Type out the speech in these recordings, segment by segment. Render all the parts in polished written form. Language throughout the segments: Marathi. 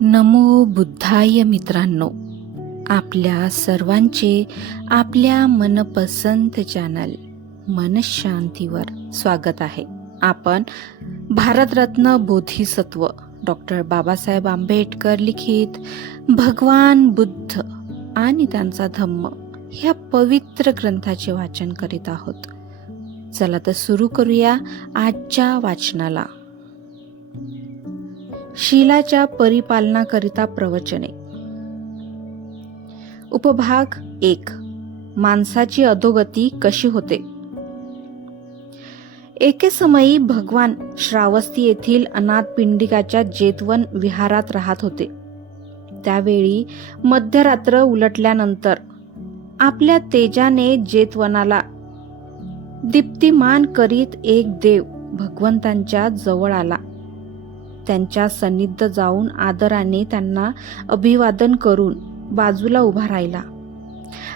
नमो बुद्धाय मित्रांनो, आपल्या सर्वांचे आपल्या मनपसंत चॅनल मनशांतीवर स्वागत आहे. आपण भारतरत्न बोधिसत्व डॉक्टर बाबासाहेब आंबेडकर लिखित भगवान बुद्ध आणि त्यांचा धम्म ह्या पवित्र ग्रंथाचे वाचन करीत आहोत. चला तर सुरू करूया आजच्या वाचनाला. शीलाच्या परिपालनाकरिता प्रवचने. उपभाग 1. माणसाची अधोगती कशी होते. एके समयी भगवान श्रावस्ती येथील अनाथपिंडिकाच्या जेतवन विहारात राहत होते. त्यावेळी मध्यरात्र उलटल्यानंतर आपल्या तेजाने जेतवनाला दीप्तिमान करीत एक देव भगवंतांच्या जवळ आला. त्यांच्या सन्निध जाऊन आदराने त्यांना अभिवादन करून बाजूला उभा राहिला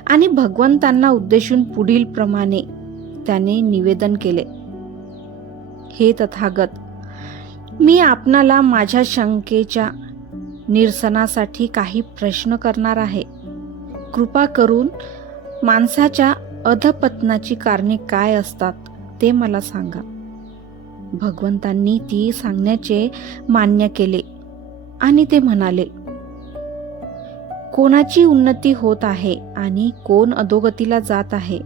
आणि भगवंतांना उद्देशून पुढील प्रमाणे त्याने निवेदन केले. हे तथागत, मी आपणाला माझ्या शंकेच्या निरसनासाठी काही प्रश्न करणार आहे. कृपा करून माणसाच्या अधपतनाची कारणे काय असतात ते मला सांगा. भगवंतांनी ती सांगण्याचे मान्य केले आणि ते म्हणाले, कोणाची उन्नती होत आहे आणि कोण अधोगतीला जात आहे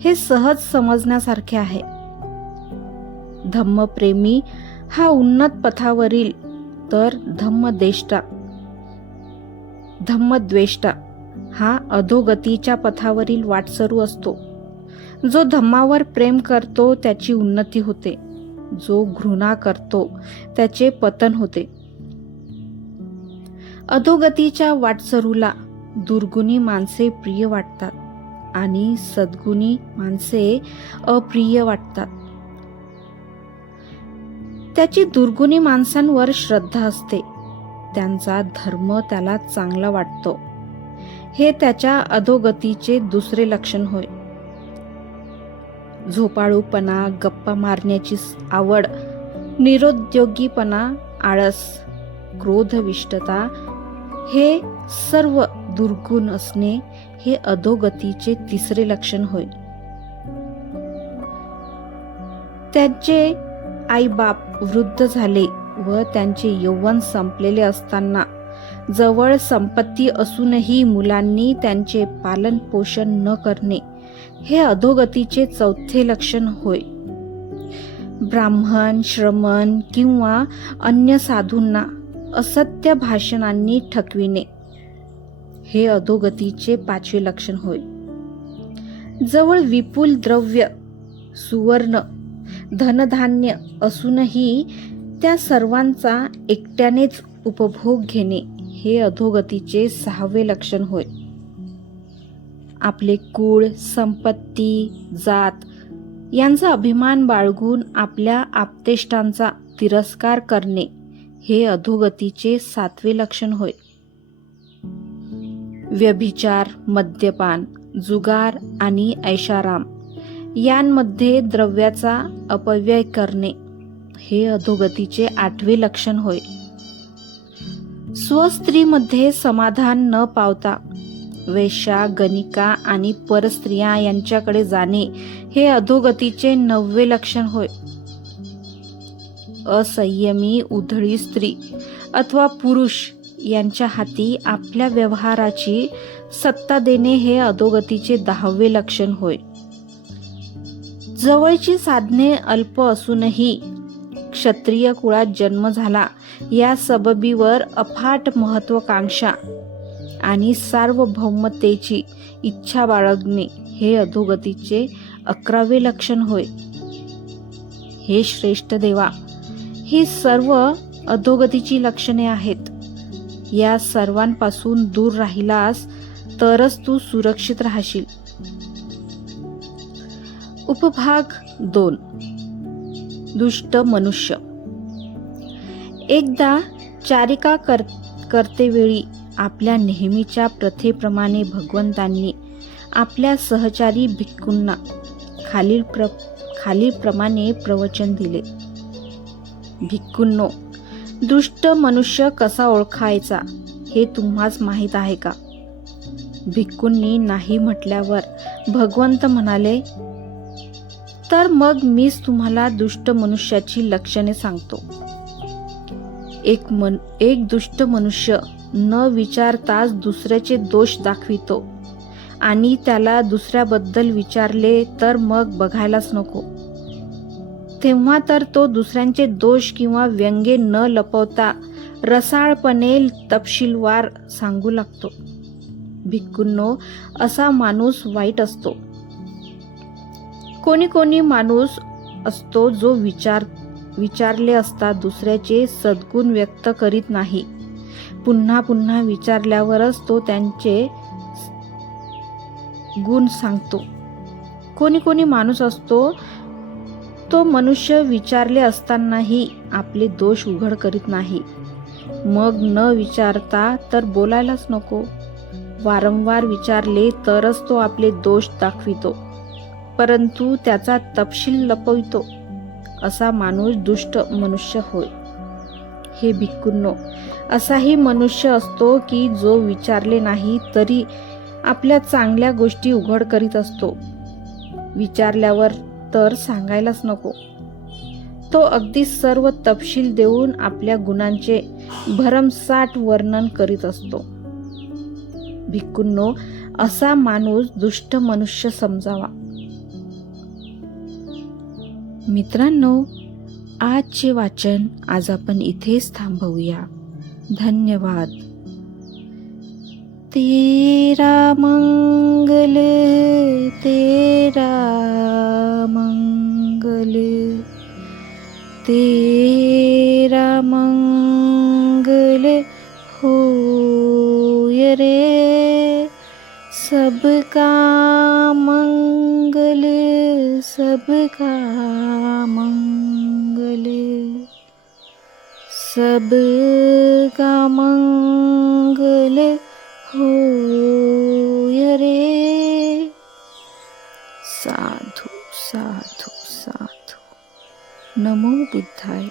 हे सहज समजण्यासारखे आहे. धम्मप्रेमी हा उन्नत पथावरील तर धम्मद्वेष्टा हा अधोगतीच्या पथावरील वाटसरू असतो. जो धम्मावर प्रेम करतो त्याची उन्नती होते, जो घृणा करतो त्याचे पतन होते. अधोगतीच्या वाटसरूला दुर्गुणी माणसे प्रिय वाटतात आणि सद्गुणी माणसे अप्रिय वाटतात. त्याची दुर्गुणी माणसांवर श्रद्धा असते, त्यांचा धर्म त्याला चांगला वाटतो. हे त्याच्या अधोगतीचे दुसरे लक्षण होय. झोपाळूपणा, गप्पा मारण्याची आवड, निरुद्योगीपणा, आळस, क्रोधविष्टता हे सर्व दुर्गुण असणे हे अधोगतीचे तिसरे लक्षण होय. त्यांचे आईबाप वृद्ध झाले व त्यांचे यौवन संपलेले असताना जवळ संपत्ती असूनही मुलांनी त्यांचे पालन पोषण न करणे हे अधोगतीचे चौथे लक्षण होय. ब्राह्मण, श्रमण किंवा अन्य साधूंना असत्य भाषणांनी ठकविणे हे अधोगतीचे पाचवे लक्षण होय. जवळ विपुल द्रव्य, सुवर्ण, धनधान्य असूनही त्या सर्वांचा एकट्यानेच उपभोग घेणे हे अधोगतीचे सहावे लक्षण होय. आपले कुळ, संपत्ती, जात यांचा अभिमान बाळगून आपल्या आप्तेष्टांचा तिरस्कार करणे हे अधोगतीचे सातवे लक्षण होय. व्यभिचार, मद्यपान, जुगार आणि ऐशाराम यांमध्ये द्रव्याचा अपव्यय करणे हे अधोगतीचे आठवे लक्षण होय. स्वस्त्रीमध्ये समाधान न पावता वेश्या, गणिका आणि परस्त्रिया यांच्याकडे जाणे हे अधोगतीचे नववे लक्षण होय. असंयमी, उधळी स्त्री अथवा पुरुष यांच्या हाती आपल्या व्यवहाराची सत्ता देणे हे अधोगतीचे 10वे लक्षण होय. जवळची साधने अल्प असूनही क्षत्रिय कुळात जन्म झाला या सबबीवर अफाट महत्वाकांक्षा आणि सार्वभौमतेची इच्छा बाळगणे हे अधोगतीचे 11वे लक्षण होय. हे श्रेष्ठ देवा, ही सर्व अधोगतीची लक्षणे आहेत. या सर्वांपासून दूर राहिलास तरच तू सुरक्षित राहशील. उपभाग 2. दुष्ट मनुष्य. एकदा चारिका करतेवेळी आपल्या नेहमीच्या प्रथेप्रमाणे भगवंतांनी आपल्या सहचारी भिक्खूंना खालीलप्रमाणे प्रवचन दिले. भिक्खूंनो, दुष्ट मनुष्य कसा ओळखायचा हे तुम्हास माहीत आहे का? भिक्खूंनी नाही म्हटल्यावर भगवंत म्हणाले, तर मग मीच तुम्हाला दुष्ट मनुष्याची लक्षणे सांगतो. एक दुष्ट मनुष्य न विचारताच दुसऱ्याचे दोष दाखवितो आणि त्याला दुसऱ्याबद्दल विचारले तर मग बघायलाच नको. तेव्हा तर तो दुसऱ्यांचे दोष किंवा व्यंगे न लपवता रसाळपणे तपशीलवार सांगू लागतो. भिक्खूंनो, असा माणूस वाईट असतो. कोणी माणूस असतो जो विचारले असता दुसऱ्याचे सद्गुण व्यक्त करीत नाही. पुन्हा पुन्हा विचारल्यावरच तो त्यांचे गुण सांगतो. कोणी माणूस असतो तो मनुष्य विचारले असतानाही आपले दोष उघड करीत नाही. मग न विचारता तर बोलायलाच नको. वारंवार विचारले तरच तो आपले दोष दाखवितो, परंतु त्याचा तपशील लपवितो. असा माणूस दुष्ट मनुष्य होय. हे भिक्खूंनो, असाही मनुष्य असतो की जो विचारले नाही तरी आपल्या चांगल्या गोष्टी उघड करीत असतो. विचारल्यावर तर सांगायलाच नको. तो अगदी सर्व तपशील देऊन आपल्या गुणांचे भरमसाठ वर्णन करीत असतो. भिक्खूंनो, असा माणूस दुष्ट मनुष्य समजावा. मित्रांनो, आजचे वाचन आज आपण इथेच थांबवूया. धन्यवाद. तेरा मंगल तेरा मंगल तेरा मंगल होय रे. सबका मंगल सबका मंगल सबका मंगल होय रे. साधु साधु साधु. नमो बुद्धाय.